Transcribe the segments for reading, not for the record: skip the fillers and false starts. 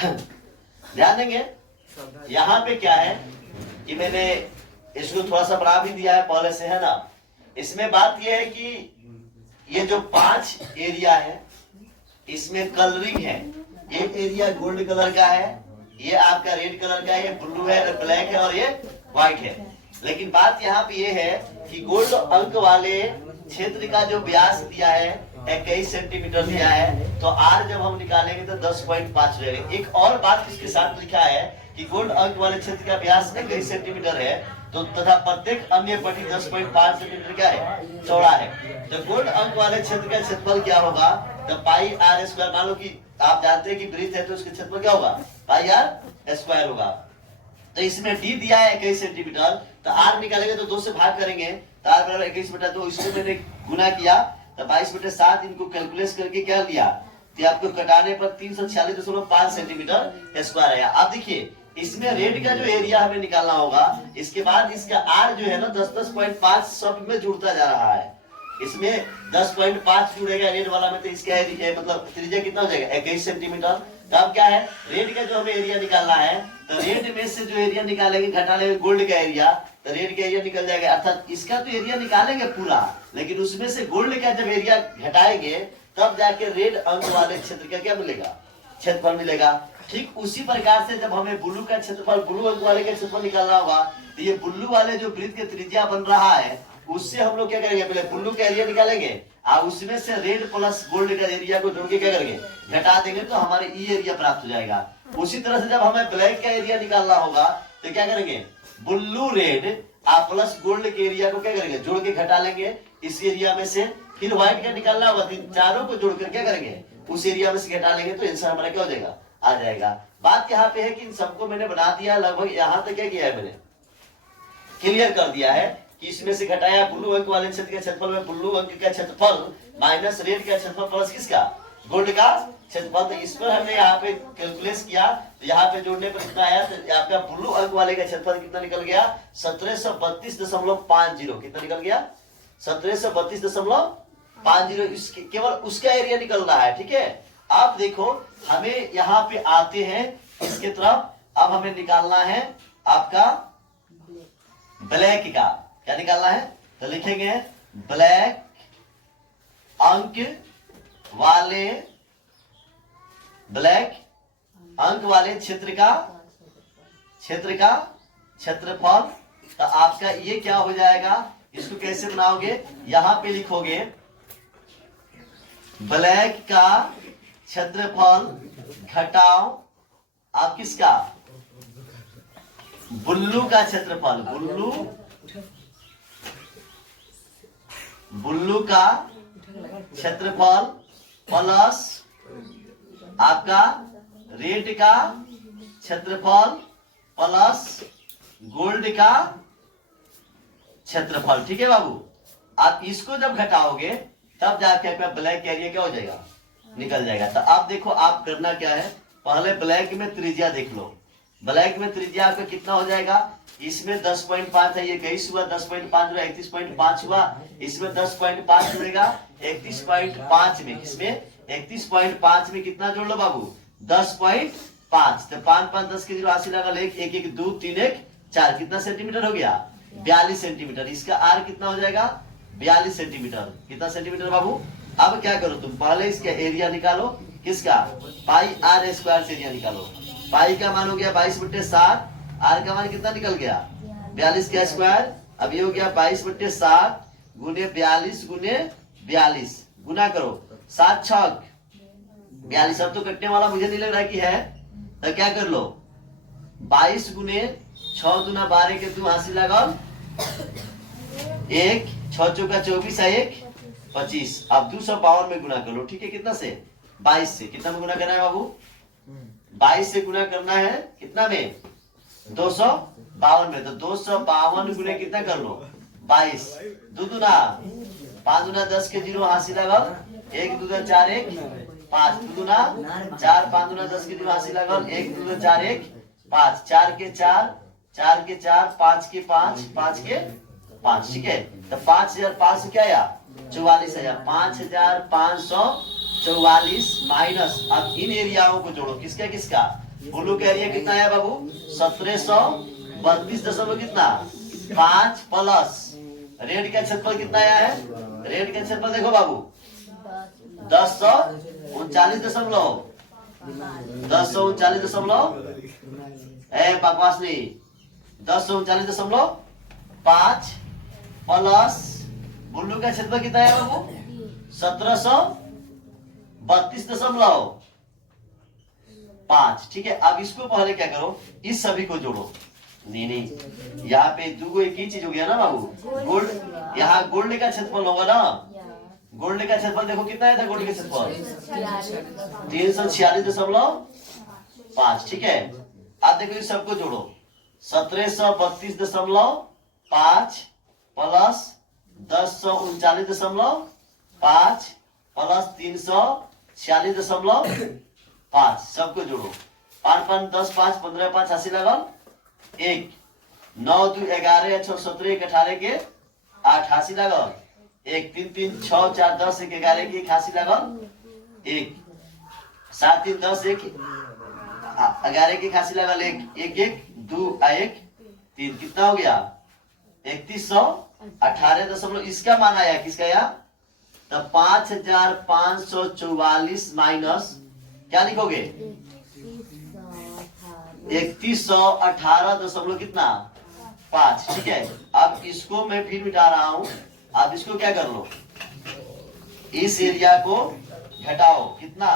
ध्यान देंगे यहाँ पे क्या है कि मैंने इसको थोड़ा सा बढ़ा भी दिया है पहले से, है ना। इसमें बात यह है कि ये जो 5 एरिया है इसमें कलरिंग है। ये एरिया गोल्ड कलर का है, ये आपका रेड कलर का है, ये ब्लू है, ब्लैक है और ये व्हाइट है। लेकिन बात यहाँ पे ये है कि गोल्ड अंक वाले क्षेत्र का जो व्यास दिया है 21 सेंटीमीटर दिया है, तो आर जब हम निकालेंगे तो 10.5 रहेगा। एक और बात इसके साथ लिखा है कि गोल्ड अंक वाले क्षेत्र का व्यास 21 सेंटीमीटर है, तो तथा प्रत्येक अन्य पट्टी 10.5 सेंटीमीटर क्या है, चौड़ा है। तो गोल्ड अंक वाले क्षेत्र का क्षेत्रफल क्या होगा, तो पाई आर स्क्वायर। मान लो कि आप जानते हैं कि वृत्त है तो उसके क्षेत्रफल क्या होगा, पाई आर स्क्वायर होगा। तो इसमें डी दिया है 21 सेंटीमीटर, तो आर निकालेंगे तो 2 से भाग करेंगे, तो आर बराबर 21/2। इसको मैंने गुना किया तो 22/7। इनको कैलकुलेट करके क्या लिया, तो आपको कटाने पर 346.5 सेंटीमीटर स्क्वायर आया। अब देखिए इसमें रेड का जो एरिया हमें निकालना होगा, इसके बाद इसका आर जो है ना 10.5 सब में जुड़ता जा रहा है। इसमें 10.5 जुड़ेगा रेड वाला में, तो इसका मतलब त्रिज्या कितना हो जाएगा, 21 सेंटीमीटर। तो अब क्या है, रेड का जो हमें एरिया निकालना है, तो रेड में से जो एरिया निकालेंगे घटा लेंगे गोल्ड का एरिया, तो रेड का एरिया निकल जाएगा। अर्थात इसका तो एरिया निकालेंगे पूरा, लेकिन उसमें से गोल्ड का जब एरिया घटाएंगे तब जाके रेड अंक वाले क्षेत्र का क्या मिलेगा, क्षेत्रफल मिलेगा। ठीक उसी प्रकार से जब हमें ब्लू का क्षेत्रफल, ब्लू अंक वाले का क्षेत्रफल निकालना होगा, तो ये ब्लू वाले जो वृत्त के त्रिज्या बन रहा है उससे हम लोग क्या करेंगे, पहले ब्लू का एरिया निकालेंगे और उसमें से रेड प्लस गोल्ड का एरिया को जोड़ के क्या करेंगे, घटा देंगे, तो हमारे ई एरिया प्राप्त हो जाएगा। उसी तरह से जब हमें ब्लैक का एरिया निकालना होगा तो क्या करेंगे, ब्लू रेड और प्लस गोल्ड के एरिया को क्या करेंगे, जोड़ के घटा लेंगे इस एरिया में से। फिर व्हाइट का निकालना होगा, चारों को जोड़कर क्या करेंगे, उस एरिया में से घटा लेंगे, तो आंसर हमारा क्या हो जाएगा, आ जाएगा। बात यहाँ पे है कि इन सबको मैंने बना दिया लगभग, यहाँ तक क्या किया है मैंने, क्लियर कर दिया है कि इसमें से घटाया ब्लू अंक वाले क्षेत्र के क्षेत्रफल में ब्लू अंक का क्षेत्रफल माइनस रेड का क्षेत्रफल प्लस किसका, गोल्ड का क्षेत्रफल। तो इस पर हमने यहाँ पे कैलकुलेट किया, तो यहाँ पे जोड़ने पर कितना आया, तो आपका ब्लू अंक वाले का क्षेत्रफल कितना निकल गया, 1732.50। कितना निकल गया, 1732.50। केवल उसका एरिया निकल रहा है, ठीक है। आप देखो हमें यहाँ पे आते हैं इसके तरफ, अब हमें निकालना है आपका ब्लैक का, क्या निकालना है, तो लिखेंगे ब्लैक अंक वाले, ब्लैक अंक वाले क्षेत्र का क्षेत्रफल। तो आपका ये क्या हो जाएगा, इसको कैसे बनाओगे, यहां पे लिखोगे ब्लैक का क्षेत्रफल घटाओ आप किसका, ब्लू का क्षेत्रफल, ब्लू का क्षेत्रफल प्लस आपका रेड का क्षेत्रफल प्लस गोल्ड का क्षेत्रफल। ठीक है बाबू, आप इसको जब घटाओगे तब जाके आपका ब्लैक का एरिया क्या हो जाएगा, निकल जाएगा। तो आप देखो आप करना क्या है, पहले ब्लैक में त्रिज्या देख लो, ब्लैक में त्रिज्या आपका कितना हो जाएगा, इसमें 10.5 है, ये 21 हुआ, 10.5 हुआ, 31.5 हुआ, इसमें 10.5 जुड़ेगा 31.5 में, इसमें 31.5 में कितना जोड़ लो बाबू, 10.5। तो 5 5 10 के 0 80 लगा, 1 1 1 2 3 1 4, कितना सेंटीमीटर हो गया, 42 सेंटीमीटर। इसका आर कितना हो जाएगा, 42 सेंटीमीटर। कितना सेंटीमीटर बाबू, अब क्या करो तुम, पहले इसका एरिया निकालो, किसका, पाई आर स्क्वायर से एरिया निकालो। पाई का मान हो गया 22/7, आर का मान कितना निकल गया, 42 का स्क्वायर। अब ये हो गया 22/7 गुने 42 गुने 42, गुना करो 7 छक 42। अब तो कटने वाला मुझे नहीं लग रहा कि है, तो क्या कर लो 22 गुने 6 दूना 12 के 2 80 लगाओ, 1 6 चौका 24 है 1 25। अब 252 में गुना कर लो, ठीक है, कितना से, 22 से। कितना में गुना करना है बाबू, 22 से गुना करना है, कितना में, 252 में। तो 252 गुने कितना कर लो 22, 2 दूना 5 दूना 10 के 0 80 लगाओ, 1 2 4 1 5, 2 दूना 4 5 दूना 10 के 0 80 लगाओ, 1 2 4 1 5, 4 के 4 4 के 4 5 के 5 5 के 5, ठीक है। तो 5500 क्या आया, 44,000, 5544 44 माइनस, अब इन एरियाओं को जोड़ो, किसका किसका, ब्लू का एरिया कितना है बाबू 1732 दशमलव कितना 5 प्लस रेड का क्षेत्रफल कितना आया है, रेड का क्षेत्रफल देखो बाबू 1039 बकवास नहीं 1039.5 प्लस बुल्लू का क्षेत्रफल कितना है बाबू 1732.5। ठीक है, अब इसको पहले क्या करो, इस सभी को जोड़ो। नहीं यहाँ पे दो एक ही चीज हो गया ना बाबू, गोल्ड, यहाँ गोल्ड का क्षेत्रफल होगा ना, गोल्ड का क्षेत्रफल देखो कितना है था, गोल्ड का क्षेत्रफल 346.5। ठीक है, अब देखो इस सबको जोड़ो 1732.5 प्लस 1039.5 प्लस 346.5 सबको जोड़ो, 5 5 10 5 15 5 80 लगा, 1 9 2 11 6 17 1 18 के 88 लगा, 1 3 3 6 4 10 1 11 की 81 लगा, 1 7 3 10 1 11 की 81 लगा, 1 1 1 2 1 3 कितना हो गया 3118 इसका मान आया किसका या, तो 5544 माइनस क्या लिखोगे 3118 कितना 5। ठीक है, अब इसको मैं फिर मिटा रहा हूं, अब इसको क्या कर लो, इस एरिया को घटाओ कितना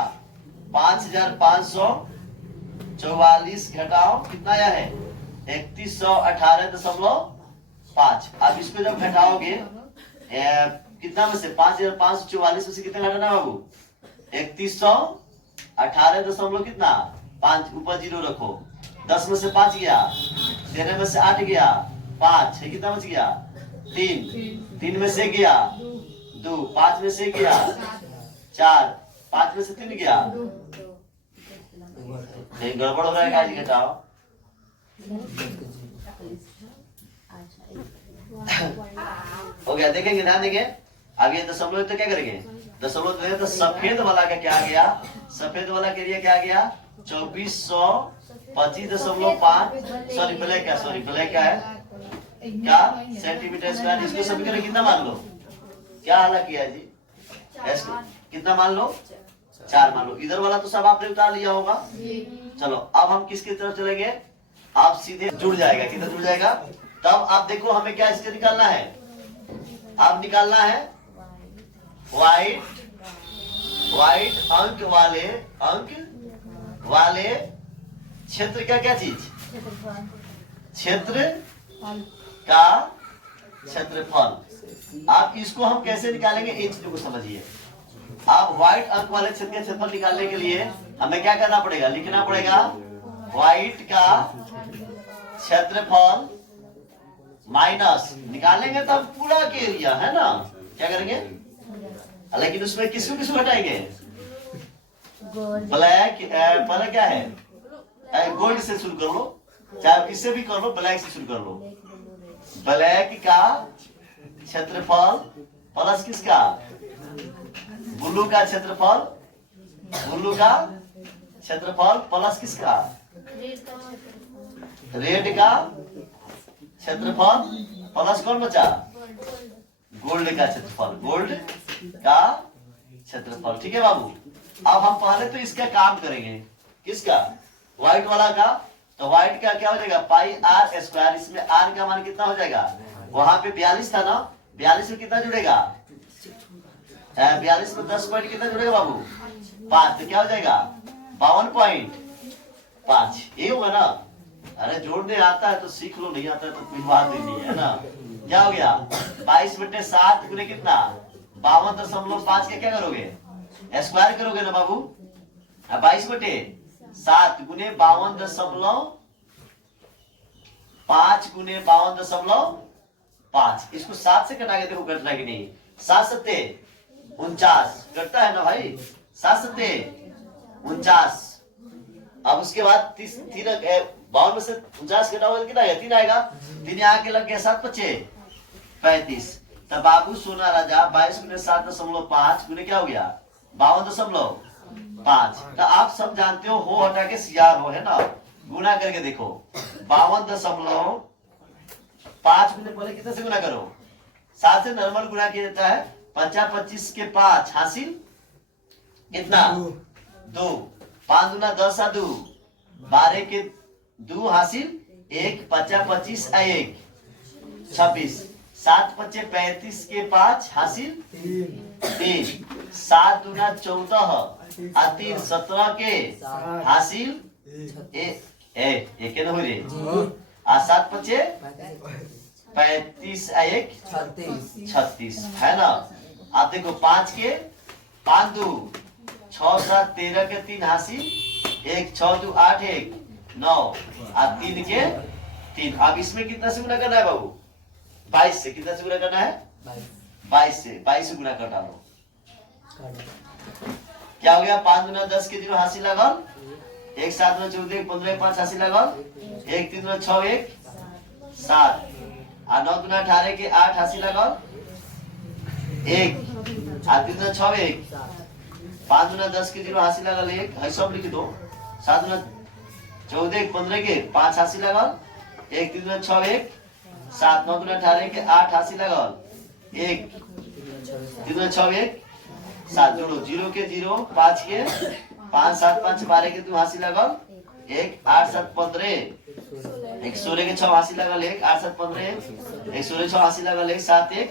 5544 घटाओ कितना आया है 3118.5। अब इसको जब घटाओगे कितना में से 5544 में से कितना घटाना बाबू 3118 कितना 5 ऊपर 0 रखो, 10 में से 5 गया, 13 में से 8 गया, 5 है कितना बच गया 3, 3 में से गया 2, 5 में से गया 4, 5 में से 3 गया, गड़बड़ हो रहा है गाइस, घटाओ हो गया, देखेंगे ध्यान देंगे। अब ये दशमलव तो क्या करेंगे, दशमलव तो सफेद वाला का क्या गया, सफेद वाला के लिए क्या गया 2425.5, सॉरी ब्लैक का, है क्या सेंटीमीटर स्क्वायर, इसको सभी करें कितना मान लो, क्या हाल किया जी कितना मान लो 4 मान लो, इधर वाला तो सब आपने उतार लिया होगा। चलो अब हम किसकी तरफ चलेंगे, आप सीधे जुड़ जाएगा, किधर जुड़ जाएगा, तब आप देखो हमें क्या इसके निकालना है, आप निकालना है वाइट अंक वाले क्षेत्र का क्या चीज, क्षेत्र का क्षेत्रफल। आप इसको हम कैसे निकालेंगे इन चीजों को समझिए। आप व्हाइट अंक वाले क्षेत्र का क्षेत्रफल निकालने के लिए हमें क्या करना पड़ेगा, लिखना पड़ेगा व्हाइट का क्षेत्रफल माइनस, निकालेंगे तब पूरा के एरिया है ना, क्या करेंगे, लेकिन उसमें किसको किसको हटाएंगे, ब्लैक पहले क्या है गोल्ड से शुरू कर लो, चाहे किससे भी कर लो, ब्लैक से शुरू कर लो, ब्लैक का क्षेत्रफल प्लस किसका ब्लू का क्षेत्रफल, ब्लू का क्षेत्रफल प्लस किसका रेड का क्षेत्रफल प्लस कौन बचा गोल्ड का क्षेत्रफल, गोल्ड का क्षेत्रफल। ठीक है बाबू, अब हम पहले तो इसका काम करेंगे, किसका व्हाइट वाला का, तो व्हाइट का क्या हो जाएगा पाई आर स्क्वायर, इसमें आर का मान कितना हो जाएगा, वहां पे 42 था ना, 42 में कितना जुड़ेगा 42 में 10 पॉइंट कितना जुड़ेगा बाबू 5, तो क्या हो जाएगा 52.5, ये होगा ना। अरे जोड़ने आता है तो सीख लो, नहीं आता है तो कोई बात ही नहीं है ना। क्या हो गया 22/7 गुने कितना 52.5 के क्या करोगे स्क्वायर करोगे ना बाबू, 22/7 गुने 52.5 गुने 52.5, इसको 7 से कटा के देखो कटना कि नहीं, 7 7 49 कटता है ना भाई, 7 7 49। अब उसके बाद 52 में से 49 घटाओगे कितना आएगा 3 आएगा, 3 यहाँ के लग गया 7 5 35। तब बाबू सोना राजा 22 गुने 7.5 गुने क्या हो गया 52.5। तो आप सब जानते हो हटा के CR हो, है ना, गुना करके देखो 52.5 में पहले कितने से गुना करो, 7 से नॉर्मल गुना किया जाता है। 50 25 के 5 हासिल कितना 2, 5 दूना 10 आ 2, 12 के 2 हासिल 1, 50 25 आ 1 26, 7 5 35 के 5 हासिल 3, 7 दूना 14 आ 3 17 के हासिल एक न हो रे आ 7 5 35 आ 1 36, है ना। आप देखो 5 के 5 2, 6 7 13 के 3 हासिल 1, 6 2 8 1 9 आ 3 के 3। अब इसमें कितना से गुना करना है बाबू, 22 से। कितना से गुना करना है, 22 से। 22 से गुना कर डालो, क्या हो गया, 5 दूना 10 के 0 हासिल लगल 1, 7 दूना 14 1 15 5 हासिल लगल 1, 3 दूना 6 1 7 आ 9 दूना 18 के 8 हासिल लगल 1 आ 3 दूना 6 1 5 दूना 10 के 0 हासिल लगल 1, है सब लिख दो। 7 दूना 14 1 15 के 5 हासिल लगल 1, 3 दूना 6 1 7 9 दूना 18 के 8 हासिल लगल 1, 3 दूना 6 1 7 जोड़ो 0 के 0 5 के 5 7 5 12 के 2 हासिल लगल 1, 8 7 15 1 16 के 6 हासिल लगल 1, 8 7 15 1 16 6 हासिल लगल 1 7 1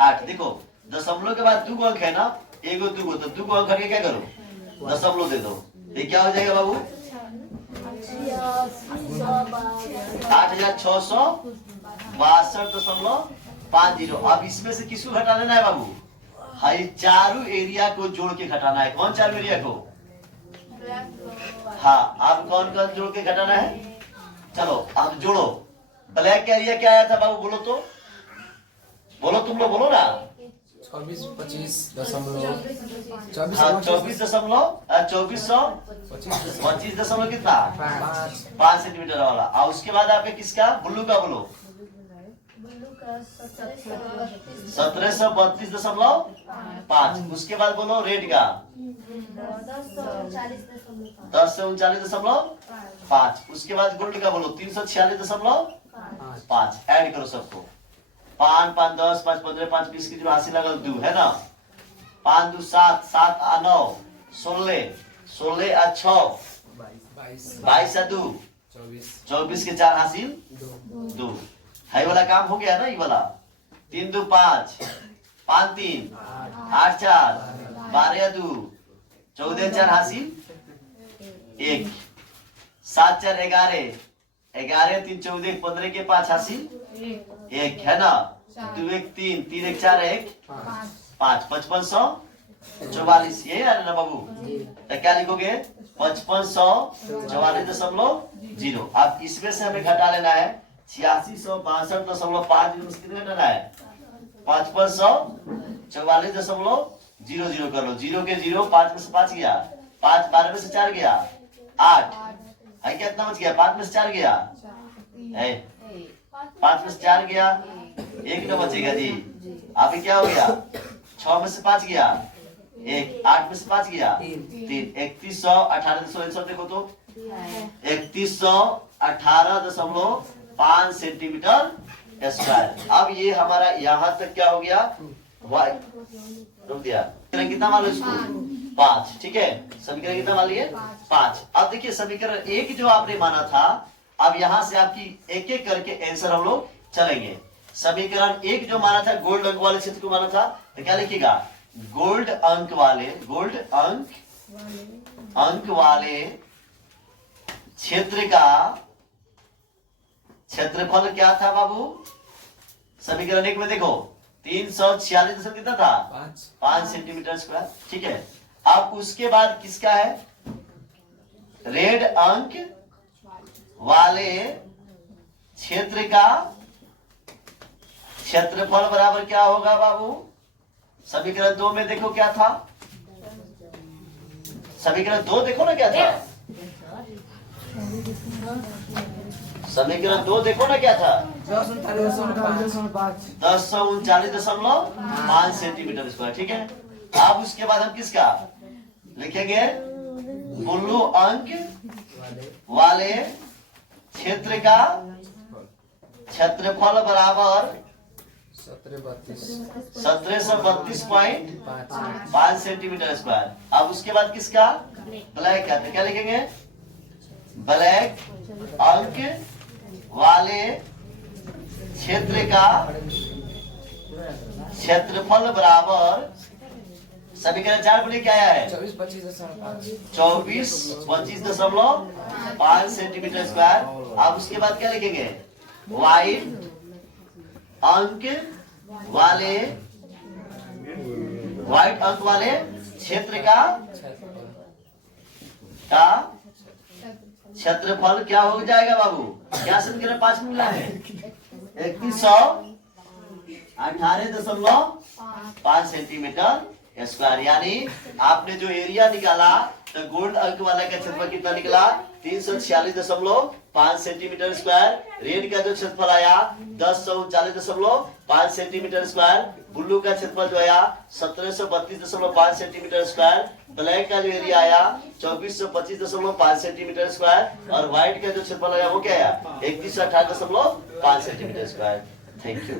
8। देखो दशमलव के बाद 2 अंक है ना, एगो 2 गो, तो 2 अंक करके क्या करो, दशमलव दे दो। ये क्या हो जाएगा बाबू, 8662.50। अब इसमें से किसको घटा लेना है बाबू, हाई चारों एरिया को जोड़ के घटाना है। कौन चारों एरिया को, हाँ, अब कौन कौन जोड़ के घटाना है, चलो अब जोड़ो। ब्लैक का एरिया क्या आया था बाबू, बोलो तो, बोलो तुम लोग बोलो ना। 24.25 कितना 5 सेंटीमीटर वाला। और उसके बाद आपके किसका, ब्लू का बोलो, 1732.5। उसके बाद बोलो रेड का 1039.5। उसके बाद गोल्ड का बोलो 346.5। ऐड करो सबको, 5 5 10 5 15 5 20 की जो हासिल लगल 2, है ना। 5 2 7 7 आ 9 16 16 आ 6 22 आ 2 24 के 4 हासिल 2। हाई वाला काम हो गया ना, ये वाला 3 2 5 5 3 8 4 12 2 14 4 हासिल 1 7 4 11 11 3 14 15 के 5 हासिल 1, है ना। 2 1 3 3 1 4 1 5 5544। ये है ना बाबू, तो क्या लिखोगे 5544.0। अब इसमें से हमें घटा लेना है 8662.5। कितने घटाना है, 5544.00 कर लो। 0 के 0 5 में से 5 गया, 5 12 में से 4 गया 8, है कितना बच गया, 5 में से 4 गया, 5 में से 4 गया, 1 तो बचेगा जी। अभी क्या हो गया, 6 में से 5 गया 1, 8 में से 5 गया 3, 3118.1 देखो तो 3118.5 सेंटीमीटर स्क्वायर। अब ये हमारा यहाँ तक क्या हो गया, रुक दिया, कितना मान लो इसको 5, ठीक है। समीकरण कितना मान लिए 5। अब देखिए समीकरण 1 जो आपने माना था, अब यहाँ से आपकी एक एक करके आंसर हम लोग चलेंगे। समीकरण 1 जो माना था, गोल्ड अंक वाले क्षेत्र को माना था, तो क्या लिखिएगा, गोल्ड अंक वाले क्षेत्र का क्षेत्रफल क्या था बाबू, समीकरण 1 में देखो 346 कितना था, 5 सेंटीमीटर स्क्वायर, ठीक है। अब उसके बाद किसका है, रेड अंक वाले क्षेत्र का क्षेत्रफल बराबर क्या होगा बाबू, समीकरण 2 में देखो क्या था, समीकरण 2 देखो ना क्या था, समीकरण 2 देखो ना क्या था, 1039.5 सेंटीमीटर स्क्वायर, ठीक है। अब उसके बाद हम किसका, लिखेंगे ब्लू अंक वाले क्षेत्र का क्षेत्रफल बराबर 1732.5 सेंटीमीटर स्क्वायर। अब उसके बाद किसका ब्लैक का, तो क्या लिखेंगे ब्लैक अंक वाले क्षेत्र का क्षेत्रफल बराबर, सभी का 4 बोले क्या आया है 24-25.5 सेंटीमीटर स्क्वायर। अब उसके बाद क्या लिखेंगे वाइट अंक वाले क्षेत्र का क्षेत्रफल क्या हो जाएगा बाबू, क्या समीकरण 5 मिला है 3118.5 सेंटीमीटर स्क्वायर। यानी आपने जो एरिया निकाला तो गोल्ड अंक वाला का क्षेत्रफल कितना निकला 346.5 सेंटीमीटर स्क्वायर। रेड का जो क्षेत्रफल आया 1039.5 सेंटीमीटर स्क्वायर। ब्लू का क्षेत्रफल जो आया 1732.5 सेंटीमीटर स्क्वायर। ब्लैक का जो एरिया आया 2425.5 सेंटीमीटर स्क्वायर। और व्हाइट का जो क्षेत्रफल आया वो क्या आया 3118.5 सेंटीमीटर स्क्वायर। Thank you.